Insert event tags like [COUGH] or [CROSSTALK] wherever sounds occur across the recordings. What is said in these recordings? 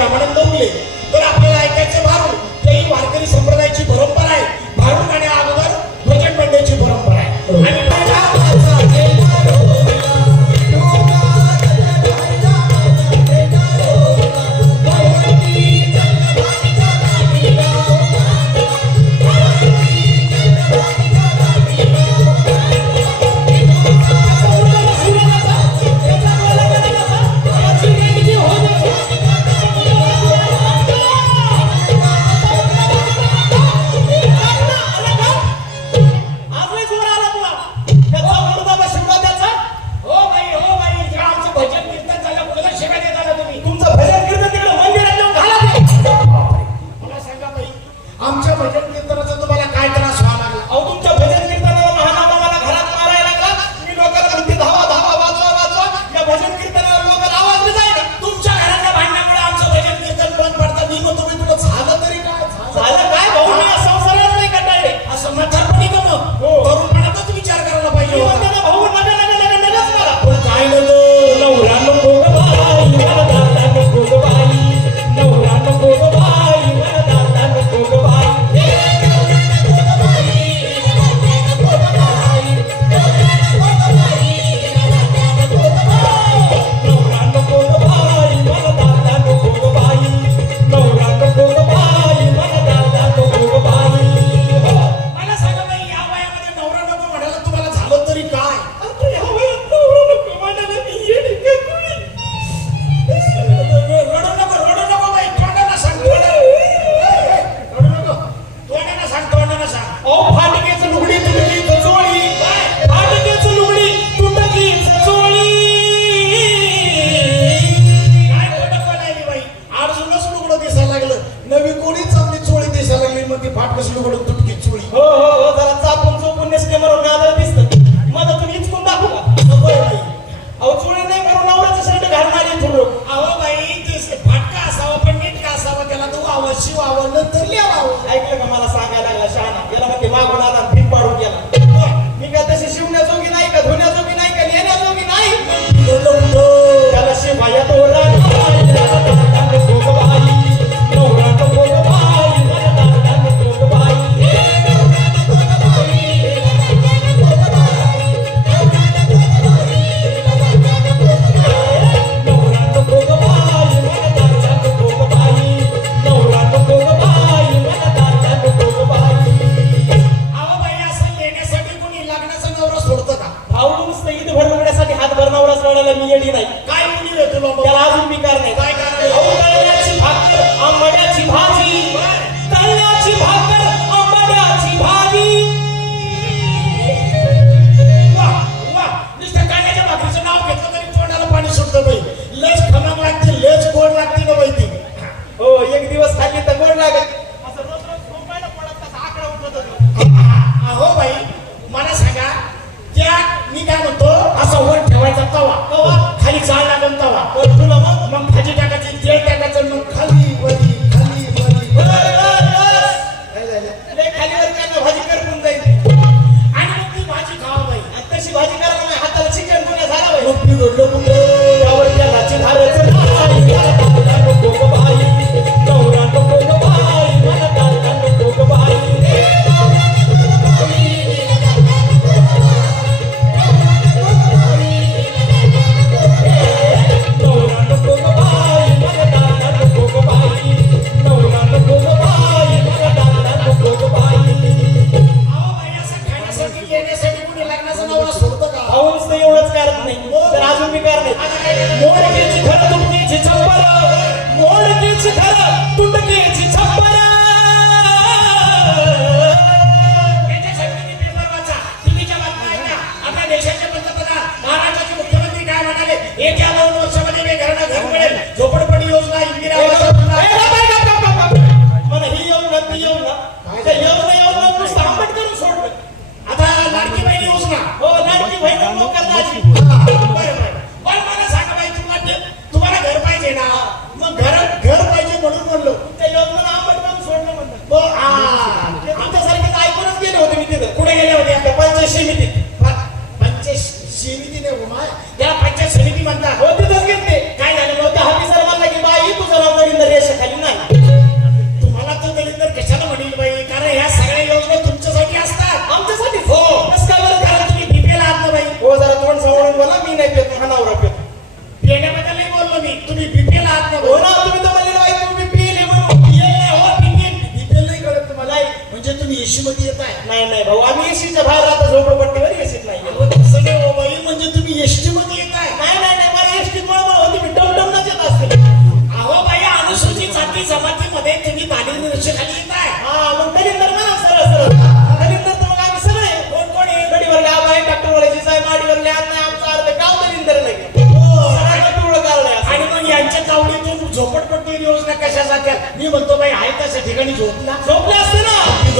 कामाने लोकले तर आपल्याला ऐकायचे मारून ஆபீஸ்ல கொடுத்து बोलायला मी येडी नाही. काय तुला मग? त्याला अजून विकार नाही. काय कारण आहे? अहो, तळण्याची भाकर आंबाड्याची भाजी. तळण्याची भाकर आंबाड्याची भाजी. वा, वा. नुसतं कांद्याच्या भाकरीचं नाव घेतलं तरी तोंडाला पाणी सुटतं बाई. लस खमंग लागते लस गोड लागते ना बाई ती. हो एक दिवस खाल्ली तर गोड लागत असं रोज रोज झोपायला पडत तसा आकडा उठत होता. [LAUGHS] अहो बाई मला सांगा त्या मी काय म्हणतो? वर ठेवायचा तवा. तवा? खाली जाळ लागून तवा. मग मग भाजी टाकायची तेल टाकायचं मग खाली वरी खाली वरी. काय ना भाजी करपून जाईल. आणि मग ती भाजी खावा बाई. तशी भाजी करायला हाताला चिकन गुन्हा झाला बाई. मुख्यमंत्री काय म्हणाले आमच्यासाठी हो कसं काय बरं कारण तुम्ही बीपीएल आहात ना बाई? हो जरा तोंड सांभाळून बोला मी नाही पेत हा नवरा पेतो. पिण्याबद्दल नाही बोललो मी. तुम्ही बीपीएल आहात ना हो. ना तुम्ही तर म्हणलेलं बाई तुम्ही पिले म्हणून. हो बीपीएल नाही कळत तुम्हाला म्हणजे तुम्ही एसी मध्ये येत आहे. नाही नाही भाऊ. आम्ही एसीच्या बाहेर राहतो झोपडपट्टीवर एसीत नाही. तसं नाही हो बाई. म्हणजे तुम्ही एसटी मी म्हणतो बाई आहे तशा ठिकाणी झोपला झोपले असते ना? मी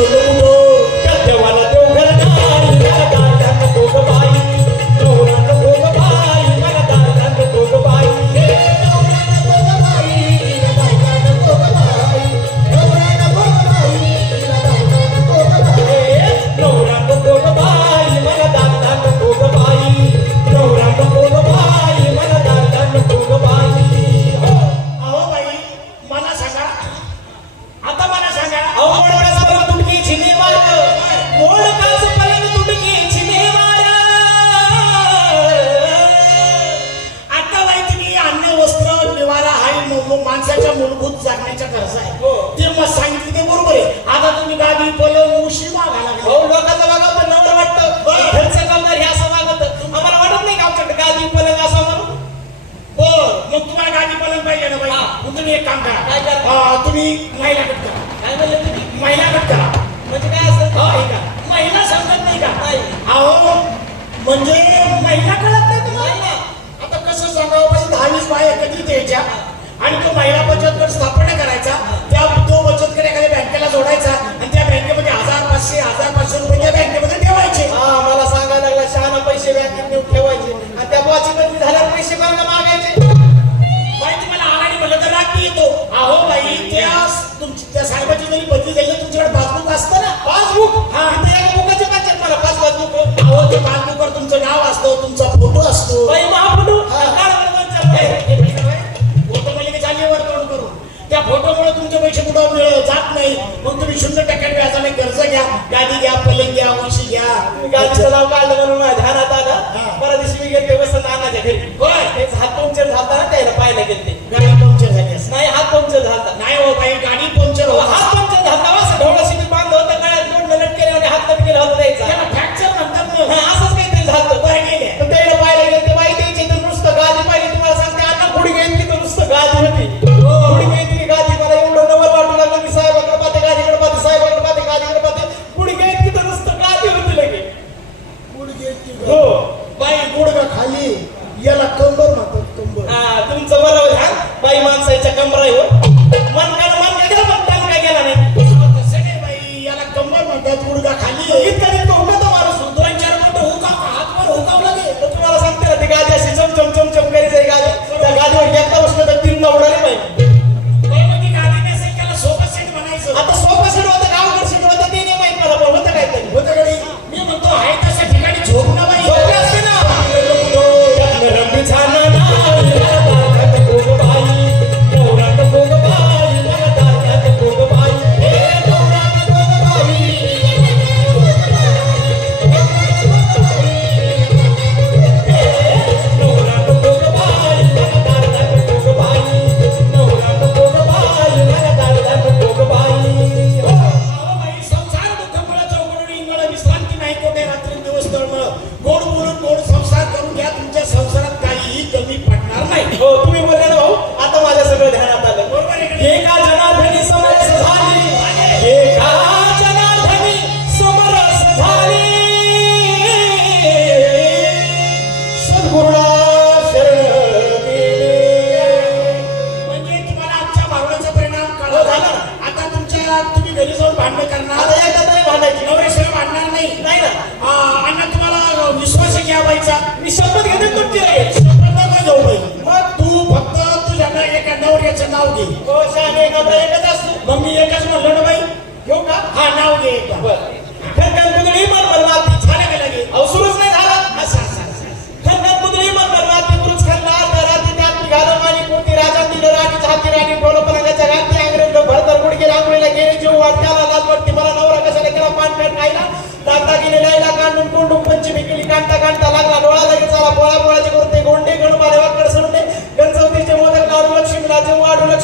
आणि तो महिला बचत गट स्थापना करायचा त्या तो बचत गट एखाद्या बँकेला जोडायचा आणि त्या बँकेमध्ये हजार पाचशे हजार पाचशे रुपये त्या बँकेमध्ये ठेवायचे. हा मला सांगायला लागला शहाणा पैसे बँकेत नेऊन ठेवायचे. आणि त्या बॉची बदली झाल्यावर पैसे कोणाला मागायचे. बाई तुम्हाला आणाडी म्हणलं तर राग येतो. अहो बाई त्या तुमची त्या साहेबाची जरी बदली झाली तुमच्याकडे पासबुक असतं ना? पासबुक? हा. एका बुकाचे मला पाच पासबुक. अहो ते पासबुकवर तुमचं नाव असतं तुमचा फोटो असतो. बाई मिळ- जात नाही. मग तुम्ही शून्य टक्क्याने व्याजाने कर्ज घ्या गाडी घ्या पलंग घ्या उशी घ्या. गाडीचं नाव काढलं म्हणून ध्यानात आलं. परवा दिवशी मी गेले वसंत अण्णाच्या घरी. होय. हात पंक्चर झालता ना त्याला पाहायला गेलते. 我到不了 भांडण करणार? एकत्र भांडायची. नवरे सगळं भांडणार नाही. नाही ना? अण्णा तुम्हाला विश्वास आहे घ्या बाईचा मी शपथ घेते तुमची राहील शपथ मग तू फक्त तुझ्या ना एका नवऱ्याचं नाव घे. हो साहेब एकच असतो. मग मी एकच म्हणलो ना बाई? घेऊ का? हा नाव घे बरं.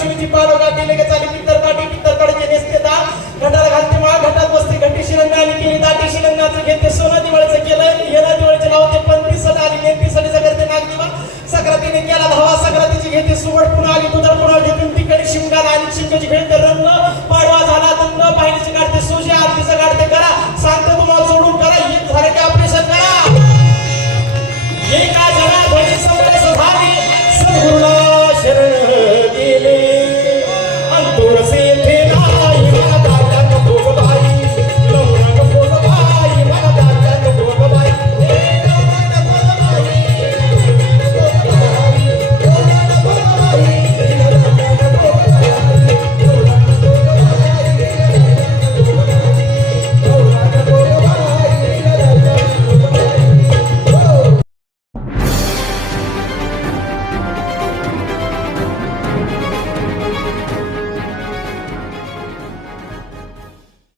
शिवजी पालो गाते लगेच आली पित्तर पाठी पित्तर कडचे नेसते दा. घटाला घालते माळ घटात बसते घटी शिरंगा आली केली दाटी शिरंगाचं घेते सोनं दिवाळीचं केलं येणं दिवाळीचं लावते पंतीसाठी आली नेतीसाठी करते नागदिवा. सक्रातीने केला धावा सक्रातीची घेते सुवड पुन्हा आली दुधर